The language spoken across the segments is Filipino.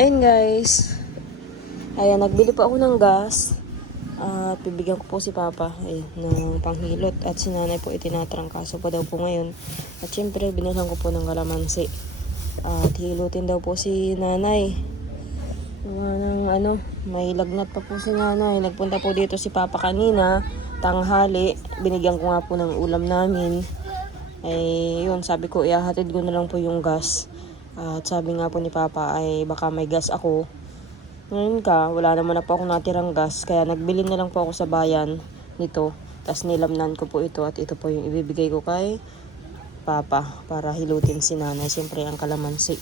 Ayun guys. Ayan, nagbili po ako ng gas. At bibigyan ko po si Papa ng panghilot. At si Nanay po itinatrangkaso pa daw po ngayon. At syempre, binilhan ko po ng kalamansi. At hilutin daw po si Nanay. May lagnat pa po si Nanay. Nagpunta po dito si Papa kanina. Tanghali. Binigyan ko nga po ng ulam namin. Yun, sabi ko, ihahatid ko na lang po yung gas. At sabi nga po ni Papa ay baka may gas ako. Ngayon wala naman na po ako natirang gas. Kaya nagbili na lang po ako sa bayan nito. Tapos nilamnan ko po ito. At ito po yung ibibigay ko kay Papa para hilutin si Nanay. Siyempre ang kalamansi.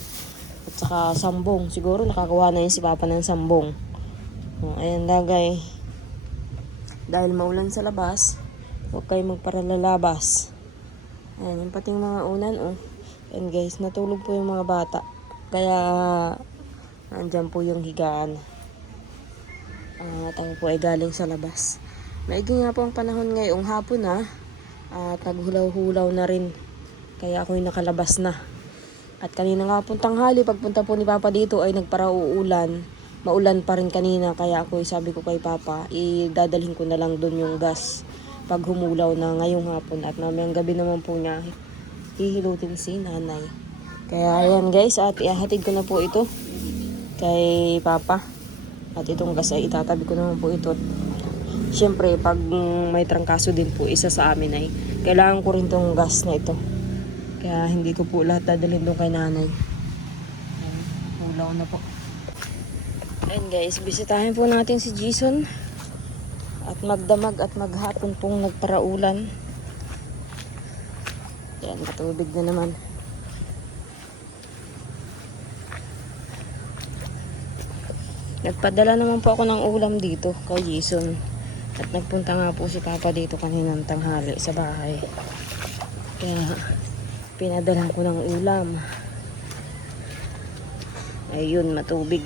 At saka sambong. Siguro nakakawa na yun si Papa ng sambong. Ayan lagay. Dahil maulan sa labas, huwag kayo magparalalabas. Ayan yung pating mga unan. And guys, natulog po yung mga bata. Kaya nandyan po yung higaan. At ako po ay galing sa labas. Maigi nga po ang panahon ngayong hapon na. At naghulaw-hulaw na rin. Kaya ako'y nakalabas na. At kanina nga po tanghali, pagpunta po ni Papa dito ay nagparauulan. Maulan pa rin kanina. Kaya ako'y sabi ko kay Papa, idadalhin ko na lang dun yung gas. Pag humulaw na ngayong hapon. At mamayang gabi naman po niya hihilutin si Nanay. Kaya ayan guys, at ihahatid ko na po ito kay Papa. At itong gas ay itatabi ko naman po ito. Siyempre, pag may trangkaso din po, isa sa amin ay kailangan ko rin itong gas na ito. Kaya hindi ko po lahat dadalhin doon kay Nanay. Hulaw na po. Ayan guys, bisitahin po natin si Jason. At magdamag at maghapon pong nagparaulan. Ayan, matubig na naman. Nagpadala naman po ako ng ulam dito kay Jason. At nagpunta nga po si Papa dito kaninang tanghali sa bahay. Kaya pinadalan ko ng ulam. Ayun, matubig.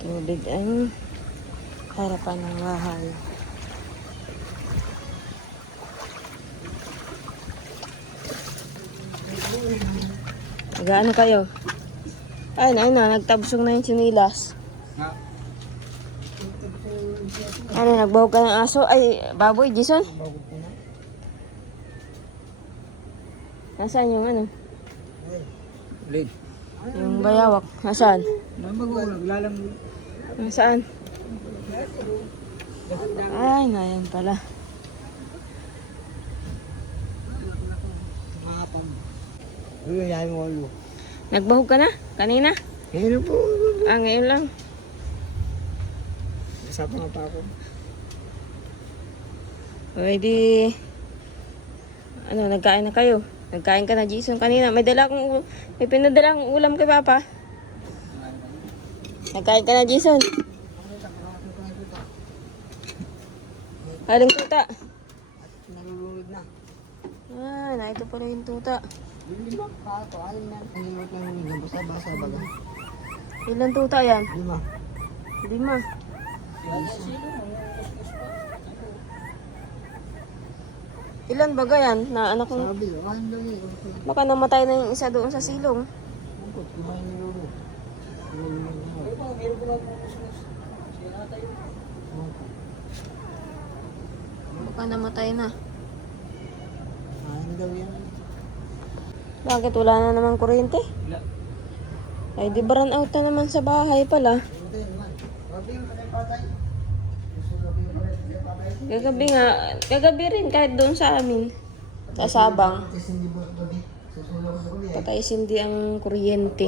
Tubig ang harapan ng bahay. Gaano kayo? Ay, nagtabsong na yung sinilas. Ano, nagbahog ka ng aso? Ay, baboy, Jason? Nasaan yung ano? Lid. Yung bayawak. Nasaan? Nasaan? Ay, nayan pala. Nagbahog ka na? Kanina? Ngayon po. Ngayon lang. Kasama nga pa ako. Pwede. Ano, nagkain na kayo? Nagkain ka na, Jason, kanina. May pinadala akong ulam kay Papa. Nagkain ka na, Jason? Aling tuta? Nalulunod na. Ito pala yung tuta. Hindi ba? Alam na. Nalulunod na yung basa-basa baga. Ilan tuta yan? 5. 5. Ilan baga yan na anak mo? Sabi, ano lang yun. Baka namatay na yung isa doon sa silong. Kumain ni Lolo. Baka namatay na. Ano daw yan? Bakit wala na naman kuryente? Ay, di ba run out na naman sa bahay pala? Gagabi rin kahit doon sa amin. Sa Sabang. Patay sindi ang kuryente.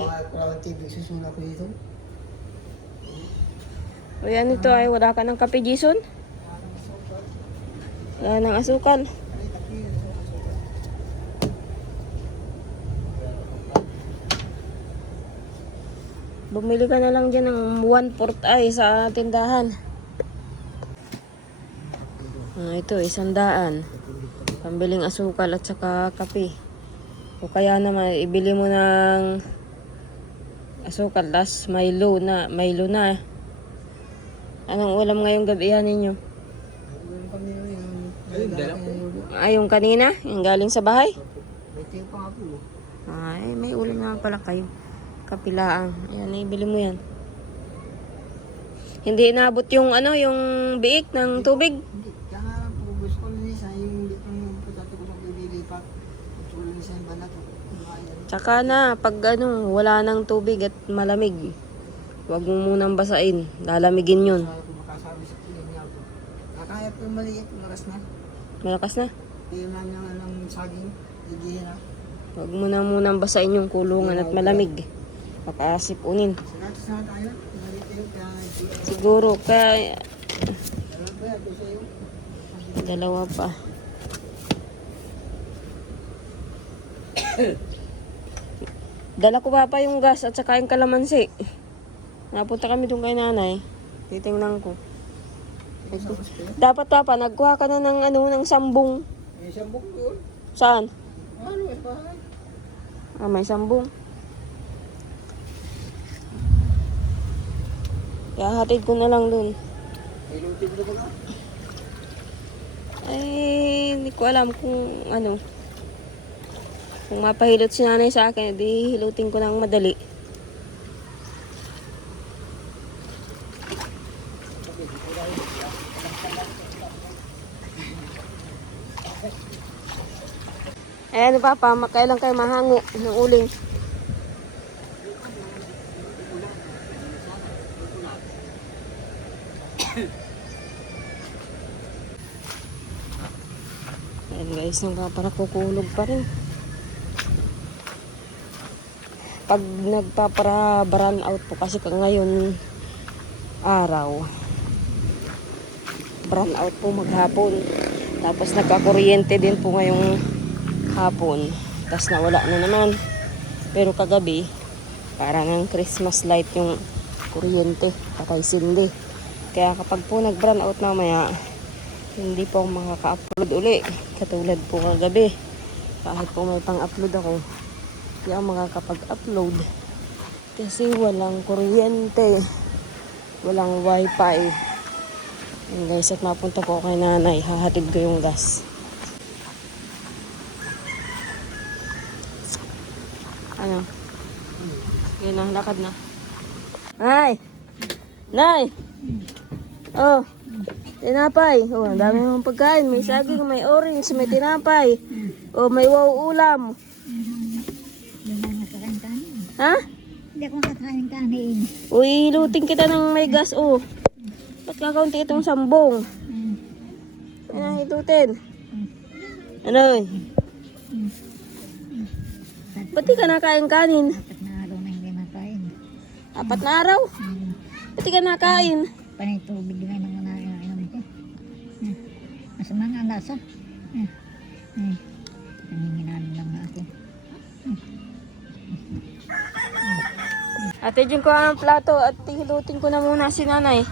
O yan ito ay wala ka ng kape, Jason? Wala ng asukal. Bumili ka na lang dyan ng 1/4 ay sa tindahan. Ito, 100. Pambiling asukal at saka kape. O kaya naman, ibili mo ng asukal, tas Milo na. Anong ulam ngayong gabi yan ninyo? Ayun, dala ko. Ay, yung kanina, yung galing sa bahay. May tiyo pa nga po. Ay, may ulam naman pala kayo. Kapilaang. Ayan, ibili mo yan. Hindi inabot yung ano, yung biik ng tubig. Hindi, kaya nga lang po, gusto ko linisan yung pagkati ko sa pibili-lipat. Gusto ko linisan yung balat ko. Tsaka na, pag ano, wala nang tubig at malamig, huwag mo munang basain. Lalamigin yun. Kaya ko makasabi sa piling niya po. Nakaya po maliit, maras na. Malakas na. Tingnan niya nga ng saging, higihin na. Huwag mo na munang basain yung kulungan at malamig. Makasipunin. Sinatos na tayo, maliit yun, kaya Siguro, kaya alam ko yan, doon sa'yo. dalawa pa. Dala ko pa yung gas at saka yung kalamansi. Napunta kami doon kay nanay. Titingnan ko. Dapat pa, nagkuha ka na ng ano, ng sambong. May sambok doon. Saan? Ano, may bahay. Ah, may sambong. Kaya hatid ko na lang doon. May lutin mo ba ka? Ay, hindi ko alam kung ano. Kung mapahilot si nanay sa akin, di hilutin ko ng madali. Ayan, Papa, kailan kayo mahango ng uling? Ayan guys, nagpaparakukulog pa rin. Pag nagpapara-brown out po kasi ngayon araw, brown out po maghapon. Tapos nagkakuryente din po ngayong hapon. Tapos nawala na naman. Pero kagabi, parang ng Christmas light yung kuryente. Patay sindi. Kaya kapag po nag-brown out mamaya, hindi po ako makaka-upload uli. Katulad po kagabi. Kahit po may pang-upload ako, hindi ako makakapag-upload. Kasi walang kuryente. Walang wifi. Yan guys, at mapunta po kay nanay. Hahatid ko yung gas. Ano? Sige na, lakad na. Nay! Nay! Oh, tinapay. Oh, ang dami mong pagkain. May saging, may orange, may tinapay. Oh, may wow ulam. Hindi na nakakain kanin. Ha? Hindi ako nakakain kanin. Uy, luting kita ng may gas. Oh, ba't kakaunti itong sambong? Ano, hilutin. Ano? Ba't di ka nakain kanin? Apat na araw na hindi nakain. 4 na araw? Ba't di ka nakain? Panay tubig na mga nainom ko. Masama nga ang lasa. Nanginginan lang na ako. Ate, dyan ko ang plato at hilutin ko na muna si nanay.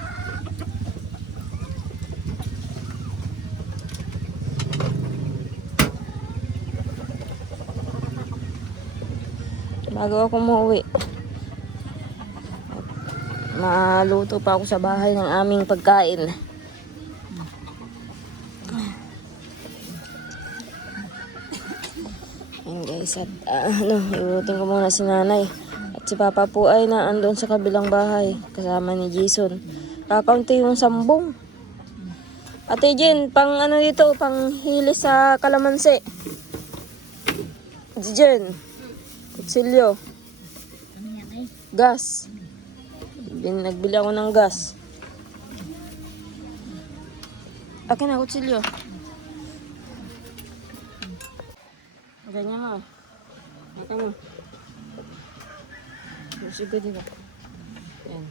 Bago ako umuwi. Maluto pa ako sa bahay ng aming pagkain. Ayan guys, at iutin ko muna si nanay. At si papa po ay naandun sa kabilang bahay kasama ni Jason. Kakaunti yung sambong. Ate Jen, pang ano dito, pang hilis sa kalamansi. Jen, kutsilyo, Ano yan ay? gas. Nagbili ako ng gas. Akin na, kutsilyo. Ganyan mo. Akin mo. Sige, diba? Yan.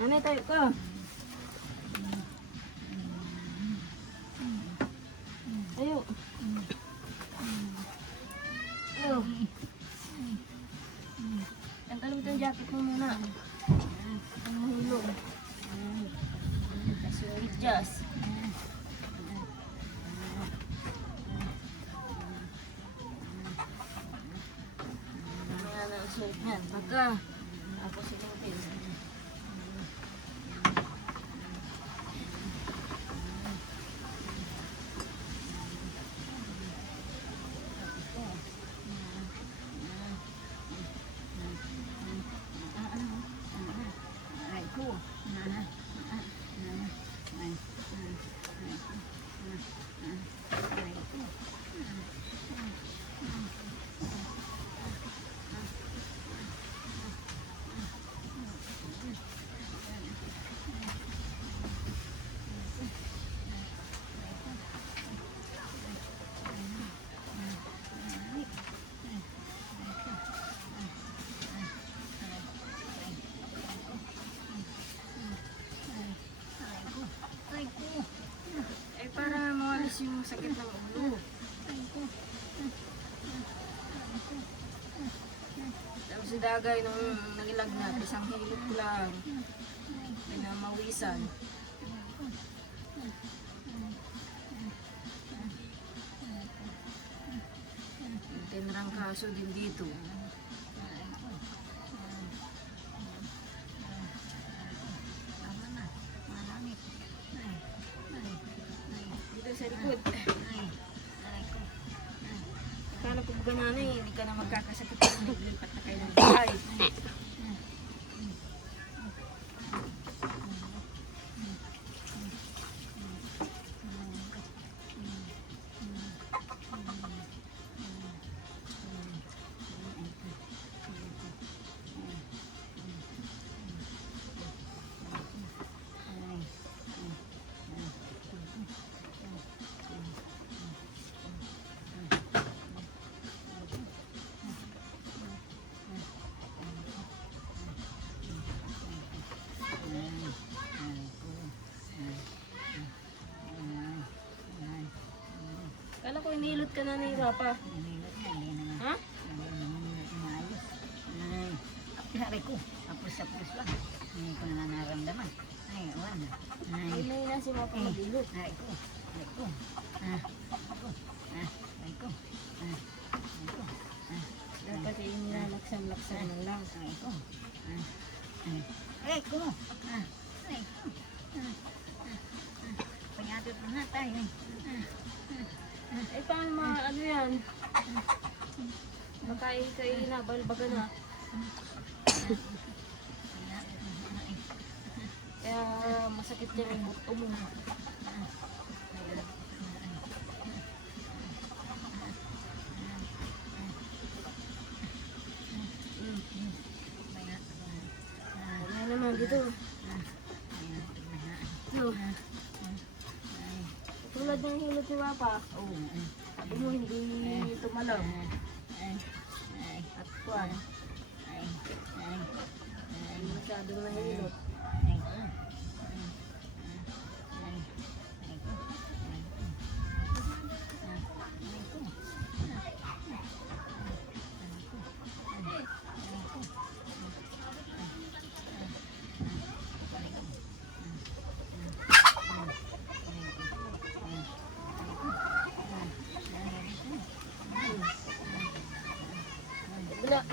Nanay, tayo ka. Ayo. Ayo. Tanggalin mo itong jacket mo muna. Ang mahulog. Kasi adjust. Mamaya na ang suot niyan. Pagka. Tapos sinutin. Tapos si Dagay nung nagilagnat, isang hilot lang. Pinamawisan. Tinrang kaso din dito. Dito sa likod. Kala ko ba nanay, hindi ka na magkakasakit kung naglipat na kayo ng bahay. Kala ko inilot ka na ni Papa. Ha? Sabi ko, apos-apos lang. Hindi ko na nararamdaman. Ay, wala. Ay, may na si Papa mag-ilot. Ay ko. Dapat yung nilalaksan-laksan na lang. Ay ko. Panyatot na tayo. Eh, paano ano yan? Makain na, balbaga na. Kaya masakit din yung buto mo. Wala naman dito. No. Tulad ng hilot ni Papa. Sabi mo hindi tumalaw. At kuwan. Hindi masyadong nahilot. Wala.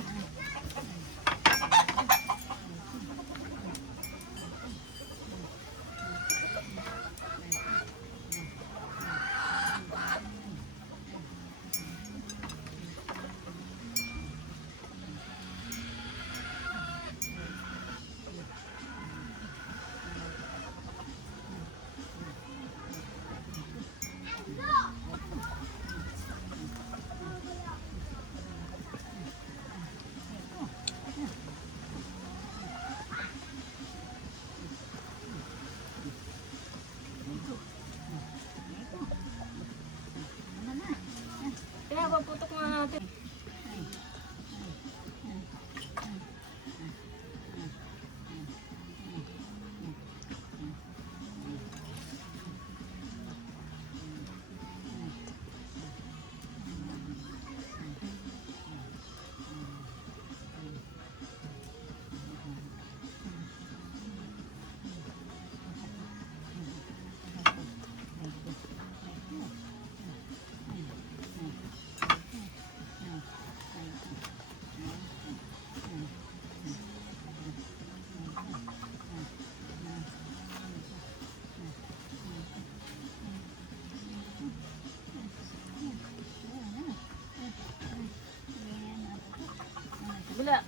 Kaya paputok nga natin. Bila.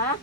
Ha?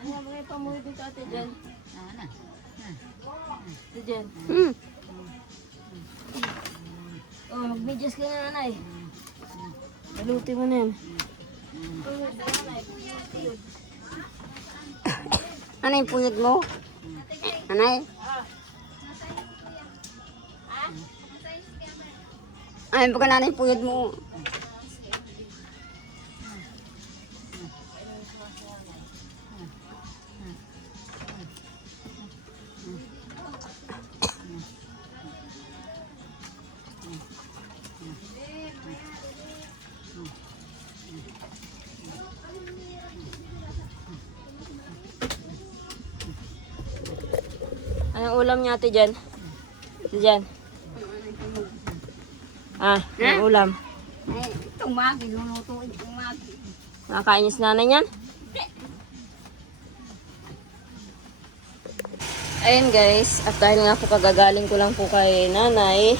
Ano ba kayo pamuhi dito ate Jen? Ate Jen. Oh, mag-medyas ka na nanay. Baluti mo na yan. Ano yung puyod mo? Anay? Ay, baka na yung puyod mo. Anong ulam niya ate Jen? Ate Jen. Anong ulam? Ay, itong magi, lulutuin itong magi. Nakakain niya si nanay niyan? Ayun guys, at dahil nga po kagagaling ko lang po kay nanay,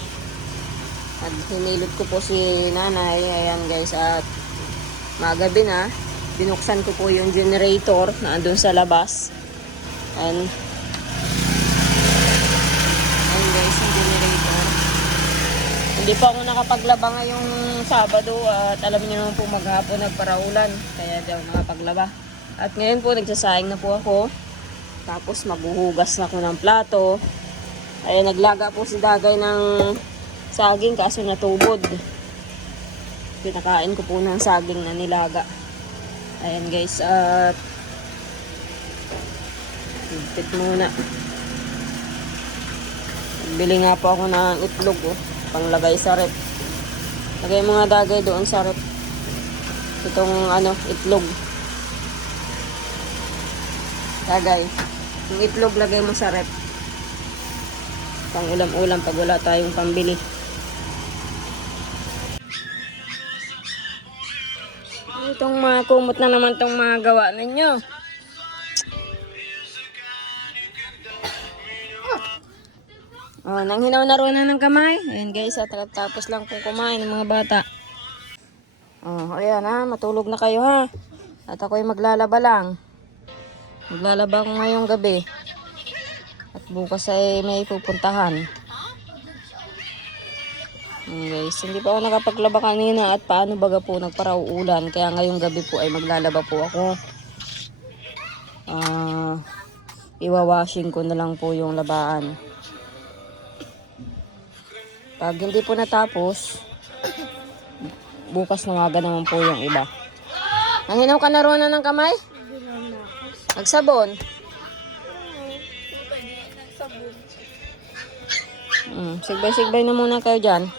at hinilot ko po si nanay, ayan guys, at magabi na, binuksan ko po yung generator na andun sa labas. Ayun guys, yung generator. Hindi pa ako nakapaglaba ngayong Sabado at alam niyo naman po maghapon nagparaulan, kaya di ako nakapaglaba. At ngayon po nagsasaing na po ako. Tapos maghuhugas na ako ng plato. Ay naglaga po si Dagay ng saging kaso natubod. Pinakain ko po ng saging na nilaga. Ayan guys, at higpit muna. Bili nga po ako ng itlog panglagay sa rep. Lagay mga Dagay doon sa rep. Itong itlog. Dagay. Yung itlog lagay mo sa rep. Pang ulam-ulam pag wala tayong pambili. Itong mga kumot na naman tong mga gawa ninyo. Oh, nang hinaw na rin na ng kamay. Ayan guys, at tapos lang pong kumain ng mga bata. Oh, ayan matulog na kayo ha. At ako'y maglalaba lang. Maglalaba ko ngayong gabi. At bukas ay may pupuntahan. Guys, hindi pa ako nakapaglaba kanina at paano baga po nagparaw ulan. Kaya ngayong gabi po ay maglalaba po ako. Iwawashing ko na lang po yung labaan. Pag hindi po natapos, bukas na maga naman po yung iba. Nanghinaw ka na ron ng kamay? Nagsabon? Sigbay-sigbay na muna kayo dyan.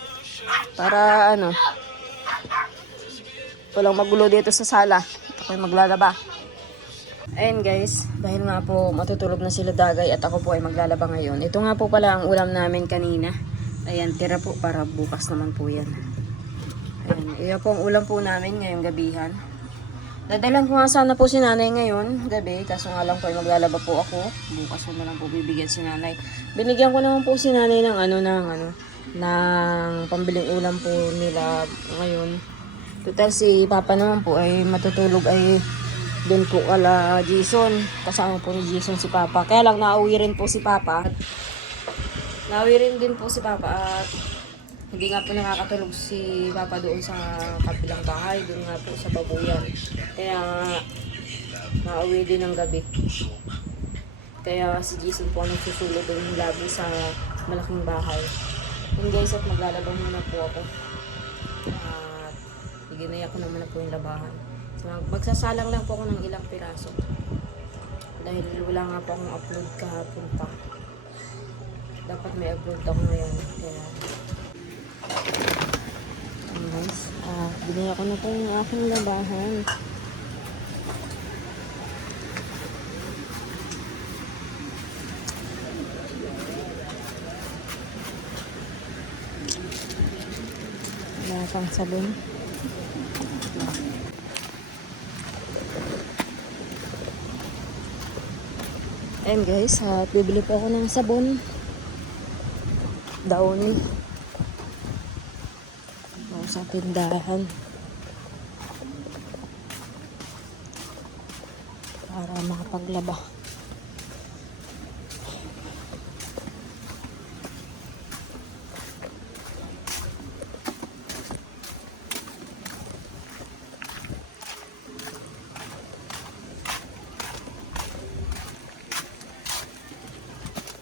Para walang magulo dito sa sala. Ako'y maglalaba. Ayun guys, dahil nga po matutulog na sila Dagay at ako po ay maglalaba ngayon. Ito nga po pala ang ulam namin kanina. Ayan, tira po para bukas naman po yan. Ayan, iyan po ang ulam po namin ngayong gabihan. Dadalan ko nga sana po si nanay ngayon, gabi, kaso nga lang po ay maglalaba po ako. Bukas po na lang po bibigyan si nanay. Binigyan ko naman po si nanay ng ng pambiling ulam po nila ngayon. Total si Papa naman po ay matutulog ay doon po kala Jason. Kasama po ni Jason si Papa. Kaya lang nauwi rin po si Papa. Nauwi rin din po si Papa at hindi nga po nakakatulog si Papa doon sa kabilang bahay, doon nga po sa babuyan. Kaya nauwi din ng gabi. Kaya si Jason po ang nagsusulod doon yung labi sa malaking bahay. Yun guys, at maglalabang muna po ako. At iginaya ko naman na po yung labahan. So, magsasalang lang po ako ng ilang piraso. Dahil wala nga po akong upload kahapon pa. dapat may upload ako ngayon. Kaya, guys, binili ako na po yung aking labahan. Wala pang sabon. Ayan guys, bibili po ako ng sabon. Downy. Sa tindahan. Para makapaglaba.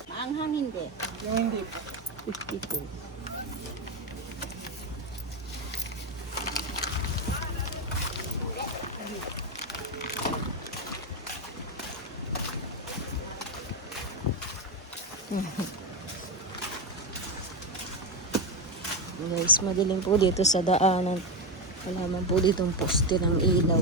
Ang hangin di. Yung hindi. 52. Guys, madilim po dito sa daanan. Wala man po ditong poste ng ilaw.